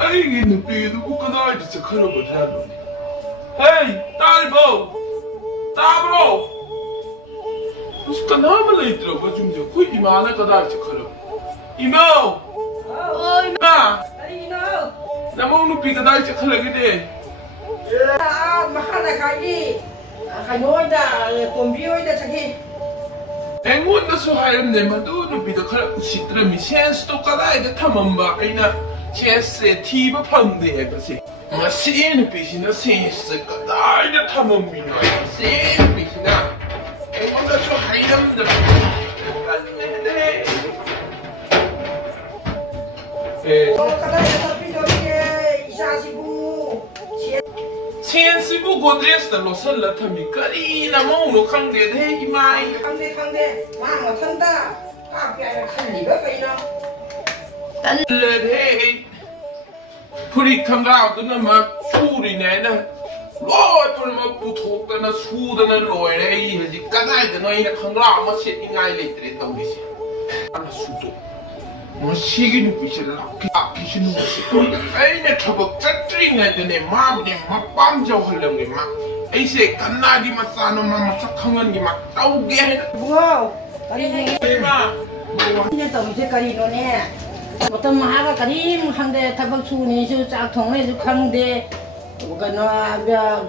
ꯑꯩꯒꯤ ꯅꯨꯄꯤꯗꯨꯕꯨ ꯀꯗꯥꯏꯗ ꯆꯠꯈ꯭ꯔꯕꯖꯥꯠꯅꯣ? ꯍꯦ, ꯇꯥꯔꯤꯕꯣ? ꯇꯥꯕ꯭ꯔꯣ? ꯑꯁ ꯀꯅꯥꯝ ꯂꯩꯇ꯭ꯔꯕ ꯌꯨꯝꯁꯦ ꯑꯩꯈꯣꯏ ꯏꯃꯥꯅ ꯀꯗꯥꯏ ꯆꯠꯈ꯭ꯔꯕ? ꯏꯃꯥꯎ! ꯏꯃꯥ! ꯅꯃꯧ ꯅꯨꯄꯤ ꯀꯗꯥꯏ ꯆꯠꯈ꯭ꯔꯒꯦꯅꯦ? ꯃꯈꯥꯗ ꯀꯥꯏꯒꯤ ꯀꯩꯅꯣꯗ ꯇꯣꯝꯕꯤ ꯍꯣꯏꯗ ꯆꯠꯈꯤ. ꯑꯩꯉꯣꯟꯗꯁꯨ ꯍꯥꯏꯔꯝꯗꯦ ꯃꯗꯨ ꯅꯨꯄꯤꯗꯣ ꯈꯔ ꯎꯁꯤꯠꯇ꯭ꯔꯃꯤ. ꯁꯦꯟꯁꯇꯣ ꯀꯗꯥꯏꯗ ꯊꯝꯃꯝꯕ ꯑꯩꯅ ꯁꯦꯟꯁꯁꯦ ꯊꯤꯕ ꯐꯪꯗꯦ ꯍꯥꯏꯕꯁꯦ. ꯃꯁꯤ ꯅꯨꯄꯤꯁꯤꯅ ꯁꯦꯟꯁꯁꯦ ꯀꯗꯥꯏꯗ ꯊꯝꯃꯝꯃꯤꯅꯣ? ꯃꯁꯤ ꯅꯨꯄꯤꯁꯤꯅ ꯑꯩꯉꯣꯟꯗꯁꯨ ꯍꯥꯏꯔꯝꯗꯕ. ꯀꯗꯥꯏꯗ ꯆꯠꯄꯤꯗꯧꯔꯤꯒꯦ ꯏꯆꯥꯁꯤꯕꯨ? ꯁꯦꯟꯁꯤꯕꯨ ꯒꯣꯗ꯭ꯔꯦꯖꯇ ꯂꯣꯠꯁꯤꯜꯂ ꯊꯝꯃꯤ. ꯀꯔꯤ ꯅꯃꯧꯅꯣ ꯈꯪꯗꯦꯗ ꯏꯃꯥ. ꯈꯪꯗꯦ ꯃꯥ ꯃꯊꯟꯇ ꯀꯥꯞꯀꯦ ꯍꯥꯏꯅ ꯈꯜꯂꯤꯕ ꯀꯩꯅꯣ? ꯇꯜꯂꯦꯍꯦ. ꯐꯨꯔꯤꯠ ꯈꯪꯒ꯭ꯔꯥꯎꯗꯨꯅ ꯁꯨꯔꯤꯅꯦ ꯍꯥꯏꯅ ꯂꯣꯏ ꯄꯨꯝꯅꯃꯛ ꯄꯨꯊꯣꯛꯇꯅ ꯁꯨꯗꯅ ꯂꯣꯏꯔꯦ. ꯑꯩ ꯍꯧꯖꯤꯛ ꯀꯗꯥꯏꯗꯅꯣ ꯑꯩꯅ ꯈꯪꯒ꯭ꯔꯥꯎ ꯑꯃ ꯁꯦꯠꯅꯤꯡꯉꯥꯏ ꯂꯩꯇ꯭ꯔꯦ ꯇꯧꯔꯤꯁꯦ. ꯑꯅ ꯁꯨꯗꯣ ꯃꯁꯤꯒꯤ ꯅꯨꯄꯤꯁꯦ ꯂꯥꯛꯈꯤꯁꯤꯅꯨ. ꯑꯩꯅ ꯊꯕꯛ ꯆꯠꯇ꯭ꯔꯤꯉꯩꯗꯅꯦ ꯃꯥꯕꯨꯅꯦ ꯃꯄꯥꯝ ꯌꯧꯍꯜꯂꯝꯒꯦ. ꯃꯥ ꯑꯩꯁꯦ ꯀꯅꯥꯒꯤ ꯃꯆꯥꯅꯣ ꯃꯥ ꯃꯁꯛ ꯈꯪꯍꯟꯒꯦ. ꯃꯥ ꯇꯧꯒꯦ ꯍꯥꯏꯅ. ꯕꯨꯡꯉꯣ ꯀꯔꯤꯅꯣ ꯑꯩꯅ ꯇꯧꯔꯤꯁꯦ ꯀꯔꯤꯅꯣꯅꯦ? ꯃꯇꯝ ꯍꯥꯏꯔꯒ ꯀꯔꯤꯝ ꯈꯪꯗꯦ. ꯊꯕꯛ ꯁꯨꯅꯤꯁꯨ ꯆꯥꯛ ꯊꯣꯡꯅꯤꯁꯨ ꯈꯪꯗꯦ. ꯀꯩꯅꯣ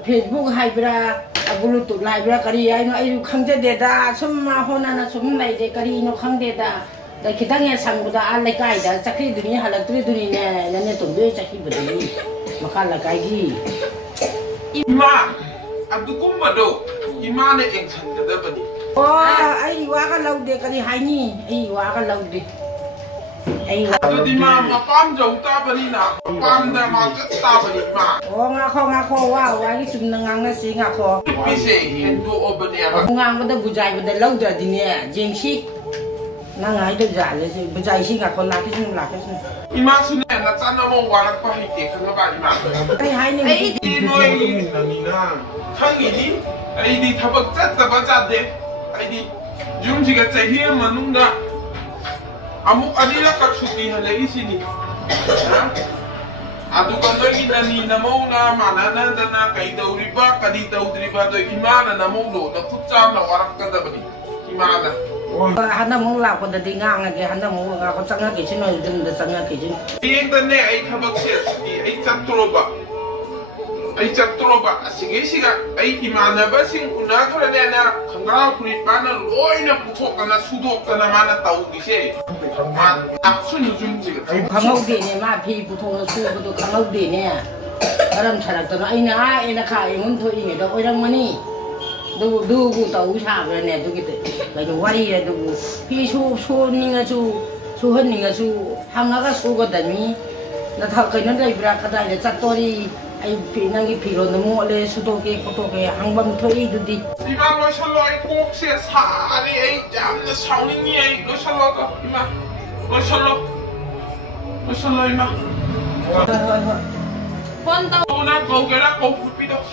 ꯐꯦꯁꯕꯨꯛ ꯍꯥꯏꯕ꯭ꯔꯥ ꯕ꯭ꯂꯨꯇꯨꯠ ꯍꯥꯏꯕ꯭ꯔꯥ ꯀꯔꯤ ꯍꯥꯏꯅꯣ ꯑꯩꯁꯨ ꯈꯪꯖꯗꯦꯗ. ꯁꯨꯝ ꯍꯣꯠꯅꯅ ꯁꯨꯝ ꯂꯩꯔꯦ. ꯀꯔꯤꯅꯣ ꯈꯪꯗꯦꯗ. ꯈꯤꯇꯪ ꯍꯦꯛ ꯁꯪꯕꯗ ꯂꯩꯀꯥꯏꯗ ꯆꯠꯈꯤꯗꯨꯅꯤ ꯍꯜꯂꯛꯇ꯭ꯔꯤꯗꯨꯅꯤꯅꯦ. ꯅꯅꯦ ꯇꯣꯝꯕꯤ ꯆꯠꯈꯤꯕꯗꯨꯅꯤ ꯃꯈꯥ ꯂꯩꯀꯥꯏꯒꯤ. ꯏꯃꯥ ꯑꯗꯨꯒꯨꯝꯕꯗꯣ ꯏꯃꯥꯅ ꯌꯦꯡꯁꯟꯒꯗꯕꯅꯤ. ꯑꯩ ꯋꯥꯒ ꯂꯧꯗꯦ. ꯀꯔꯤ ꯍꯥꯏꯅꯤ? ꯑꯩ ꯋꯥꯒ ꯂꯧꯗꯦ. ꯑꯗꯨꯗꯤ ꯃꯥ ꯃꯄꯥꯝ ꯌꯧ ꯇꯥꯕꯅꯤꯅ ꯃꯄꯥꯝꯗ ꯃꯥ ꯆꯠ ꯇꯥꯕꯅꯤ ꯏꯃ. ꯉꯥꯈꯣ ꯋꯥꯒꯤ ꯆꯨꯝꯅ ꯉꯥꯡꯅꯁꯤ. ꯉꯥꯈꯣ. ꯅꯨꯄꯤꯁꯦ ꯍꯦꯟꯗꯣꯛꯑꯕꯅꯦꯕ. ꯉꯥꯡꯕꯗ ꯕꯨꯖꯥꯏꯕꯗ ꯂꯧꯗ꯭ꯔꯗꯤꯅꯦ ꯌꯦꯡꯁꯤ. ꯅꯪ ꯍꯥꯏꯗꯣ ꯖꯥꯠꯂꯁꯤ ꯕꯨꯖꯥꯏꯁꯤ. ꯉꯥꯈꯣ ꯂꯥꯛꯈꯤꯁꯤꯅꯨ. 이마수는 나 짠나면 와락 빠이게 그거가 이마. 아이디 너희 나니나 강이니 아이디 타박 짰다바 짰대 아이디 줌지가 짜히야 마눈가 아무 아니라까 추기 하래 이시니. 아두가 너희 나니 나모나 마나나다나 가이다우리바 가디다우드리바도 이마나 나모로 나 풋자나 와락 가다버니 이마나. 한다 먹으려고 하는데 ꯉꯥꯡꯉꯒꯦ 한다 먹으려고 ꯆꯪꯉꯛ게 신호를 듣는데 ꯆꯪꯉꯛ게 좀. 이행단네 아이 타박세 아이 짝돌어봐 아시게시가 아이 이마나바싱 우나그라네나 강가라 구리빠나 로이나 부톡가나 수도없다나 마나 따오기세 악순 요즘지가 강하우대네 마피 부통은 수고도 강하우대네 사람 차락도는 아이나 가 이문토이네도 오랑머니 누구 tàu xả này tôi cái đồ quay là đồ khi su nhưng su hơn nhưng su hàng nó su cái đợt ní là thằng cái nó đây ra cái này là chặt tôi đi ai phi năng cái phi rồi nó mua lên su tô cái hàng bầm thôi đi. đi mà nói sao lại cuộc sẽ xả đi ấy dám nó sao như vậy nói sao lại cơ mà nói sao lại mà con tao cô na cầu cái đó cầu biết đâu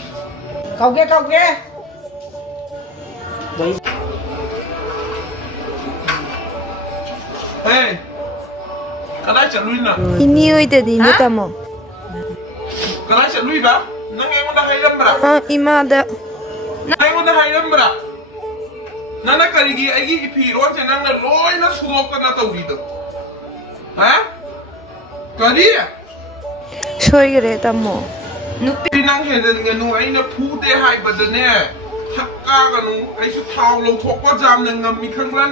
cầu kia đấy. Hey, cái này chả lui nào. Ini oi tadi ni tamo. Cái này chả lui ba? Nang em udah hay lắm bra. Ima ada. Nang udah hay lắm bra. Nana karigi agi ipiro je nang na loi na surok na tau gitu. Hah? Kari ya? Soi gere tamo. Nupi nang hedan nganu ai na phu de hai badane. ꯊꯛꯀꯥꯒꯅꯨ ꯑꯩꯁꯨ ꯊꯥꯎ ꯂꯧꯊꯣꯛꯄ ꯖꯥꯝꯅ ꯉꯝꯃꯤ ꯈꯪꯕ꯭ꯔꯥ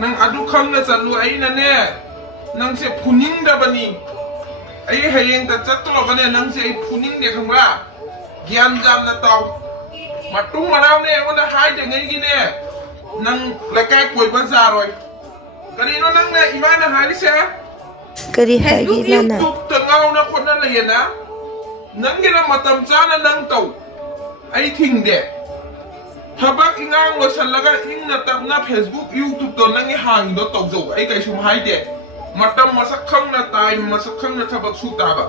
ꯅꯪ ꯑꯗꯨ ꯈꯪꯅ ꯆꯠꯂꯨ ꯑꯩꯅꯅꯦ ꯅꯪꯁꯦ ꯐꯨꯅꯤꯡꯗꯕꯅꯤ ꯑꯩ ꯍꯌꯦꯡꯗ ꯆꯠꯇ꯭ꯔꯒꯅꯦ ꯅꯪꯁꯦ ꯑꯩ ꯐꯨꯅꯤꯡꯗꯦ ꯈꯪꯕ꯭ꯔꯥ ꯒ꯭ꯌꯥꯟ ꯌꯥꯝꯅ ꯇꯥꯎ ꯃꯇꯨꯡ ꯃꯅꯥꯎꯅꯦ ꯑꯩꯉꯣꯟꯗ ꯍꯥꯏꯗ꯭ꯔꯤꯉꯩꯒꯤꯅꯦ ꯅꯪ ꯂꯩꯀꯥꯏ ꯀꯣꯏꯕ ꯌꯥꯔꯣꯏ ꯀꯔꯤꯅꯣ ꯅꯪꯅ ꯏꯃꯥꯅ ꯍꯥꯏꯔꯤꯁꯦ ꯀꯔꯤ ꯍꯥꯏꯒꯦ ꯏꯃꯥꯅ ꯌꯨꯇꯨꯕꯇ ꯉꯥꯎꯅ ꯈꯣꯠꯅ ꯂꯩꯌꯦꯅ ꯅꯪꯒꯤꯅ ꯃꯇꯝ ꯆꯥꯅ ꯅꯪ ꯇꯧ ꯑꯩ ꯊꯤꯡꯗꯦ ꯊꯕꯛ ꯏꯉꯥꯡ ꯂꯣꯏꯁꯜꯂꯒ ꯏꯪꯅ ꯇꯞꯅ ꯐꯦꯁꯕꯨꯛ ꯌꯨꯇꯨꯕꯇꯣ ꯅꯪꯒꯤ ꯍꯥꯡꯉꯤꯗꯣ ꯇꯧꯖꯧ ꯑꯩ ꯀꯩꯁꯨꯝ ꯍꯥꯏꯗꯦ ꯃꯇꯝ ꯃꯁꯛ ꯈꯪꯅ ꯇꯥꯏꯝ ꯃꯁꯛ ꯈꯪꯅ ꯊꯕꯛ ꯁꯨ ꯇꯥꯕ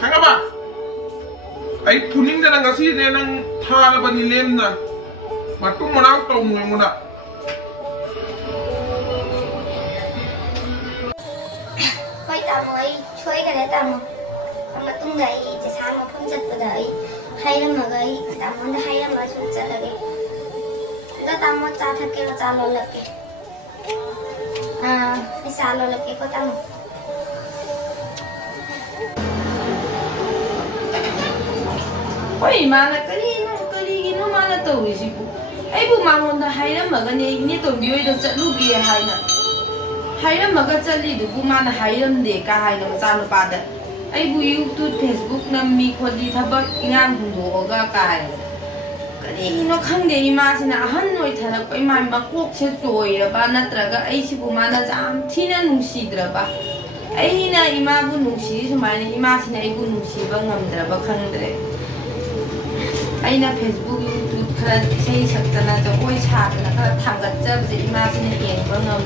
ꯈꯪꯉꯕ ꯑꯩ ꯐꯨꯅꯤꯡꯗꯅ ꯉꯁꯤꯅꯦ ꯅꯪ ꯊꯥꯔꯕꯅꯤ ꯂꯦꯝꯅ ꯃꯇꯨꯡ ꯃꯅꯥꯎ ꯇꯧꯅꯨ ꯑꯩꯉꯣꯟꯗ Hoy tao mới ช่วยกันได้ตามทำมาตุ้งใดจะช้ามาพุ่งจัดตัวใดให้แล้วมาเลยตามมันให้แล้วมาชุดจัดเลยแล้วตามมาจ่าทักเกลจ่าลอลักเกไม่จ่าลอลักเกก็ตามเฮ้ยมาแล้วก็ดีนะก็ดีกินมาแล้วตัวสิบุไอ้บุมาคนทให้แล้วมากันนี่ตัวบิวไอ้ตัวจัดลูกเบี้ยให้นะให้แล้วมาก็จัดลีดูบุมาแล้วให้แล้วเด็กก็ให้นะมาจ่าลูกปาดไอ้บุยูทูบเฟซบุ๊กนั้นมีคนดีทับงานหุ่นดูก็กายก็ดีน้องขังเดียมาสินะฮันหน่อยท่านก็ไม่มาคุกเชื่อตัวอีระบ้านนั่นตระก็ไอ้สิบุมาแล้วจามที่นั่นนุ่งสีดระบ้าไอ้น่ะอีมาบุนุ่งสีสมัยนี้อีมาสินะไอ้บุนุ่งสีบางงามดระบ้าขังเดียไอ้น่ะเฟซบุ๊กยูทูบขนาดใช้สักแต่น่ะจะโอ้ยชาตินะขนาดทำกันเจ็บสิอีมาสินะเองบางงาม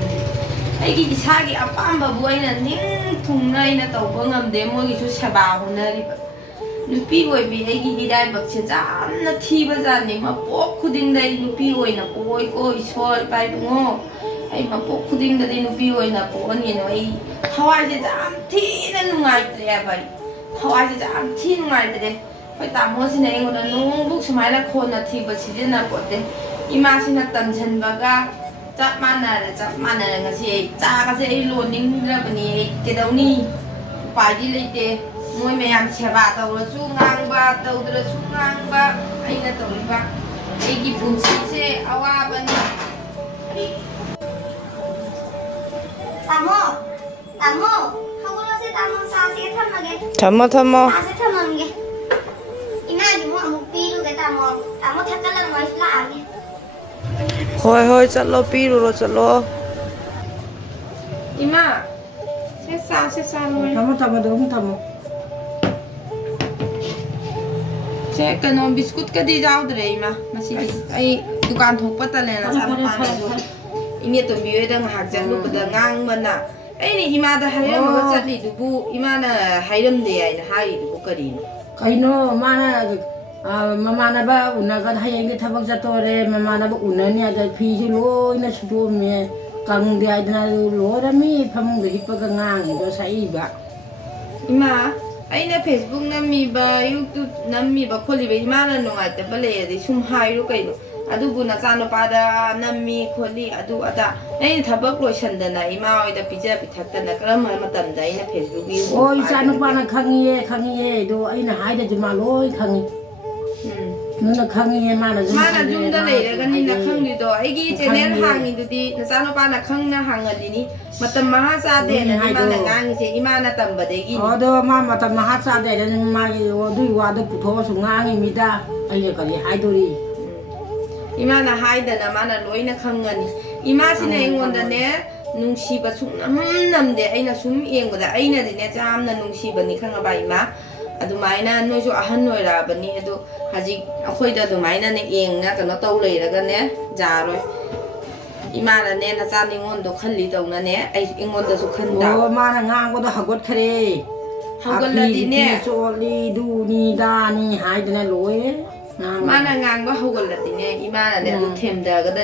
ไอ้กี่ชากี่อัปปั้มแบบว่าไอ้น่ะนิ่งทุ่งไงน่ะตัวบางงามเดมว่ากี่ชุดฉบับหุ่นน่ะริบนุปีโวยบีไอ้กี่ได้บักเชจ้าน่ะที่บ้านนี่มาปอกคุดิ้งได้นุปีโวยน่ะปอยก็อีช่วยไปตรงอ๋ไอ้มาปอกคุดิ้งได้นุปีโวยน่ะปอนี่น่ะไอ้ฮาวายเชจ้าที่นั่นง่ายเดียไปฮาวายเชจ้าที่ง่ายเดียไปตามหัวสินะเองวันนั้นน้องลูกสมัยละคนน่ะที่บัดชิดน่ะปอดเดอีมาสินะตันฉันบักจับมันน่ะงั้นสิจ้าก็สิไอ้โลนิ่งแล้วบัดนี้เกดเอานี่ไปดิเลยเดมวยแม่ยามเชบาตัวละสู้งางบาตัวละสู้งางบาไอ้น่ะตัวนี้บาไอ้กี่ปุ่นสิเซเอาว่าบัดนี้ตามโมเขาก็รู้สึกตามโมซาเสียทำมาเกซาเสียทำมาเกอีน่าอยู่มั่วมุกปีลูกตามโมทักกันแล้วมาสลาเกHoi chalo piru ro chalo. Ima, sesa loh. Tama dong tama. Saya kena biskut ke di jauh dari ima masih ai dukaan thok patalen na sana panen do. Ini tuh biaya dengan hajar lu pada ngang mana. Ini ima dah hari mau cari dubu ima na hari dia ini hari dubu kerin. Kaino mana mama na ba unaga hayang kita bag jatore mama na ba unani ada piji lo ina sudu me kang dia ada lo rami pamung de hipagangang do sa iba ima ai na Facebook na mi ba YouTube na mi ba kholi be ima na nungai te bale de sum hai ru kai no adu bu na chano pada na mi kholi adu ada ai thabak lo sanda na ima oi da pija pithatta na karam ma tam da ina Facebook yu oi chano pa na khangiye do ai na hai da juma loi khangi nó khăng mà là dùng đó lấy cái này là khăng đi đó, cái gì trên nền hàng gì đi, nó sao nó bán là khăng nó hàng ở đi mà tầm mà hát ra để là mà là ngang gì, mà là tầm bờ đấy gì. Đó mà tầm mà hát ra để là mà đuôi qua đuôi phụ thô xuống ngang gì ta, anh giờ cái gì hai đôi đi. Mà là hai đợt là mà là lối nó khăng người, mà xin này ngon đợt này nung xì bát xuống nằm để anh là xuống yên của anh là để này chăm là nung xì bát này khăng ở bài má. Adumaina noi jo ahan noi ra bani adu haji akhoi da adumaina ne eng na kana tau lei ra ga ne ja roi ima la ne na cha ni ngon do khalli tau na ne ai ingon da su khan da o ma na ngang ko da hagot khare hagot la di ne so li du ni da ni hai da ne loi ma na ngang ba hagot la di ne ima la ne du them da ga da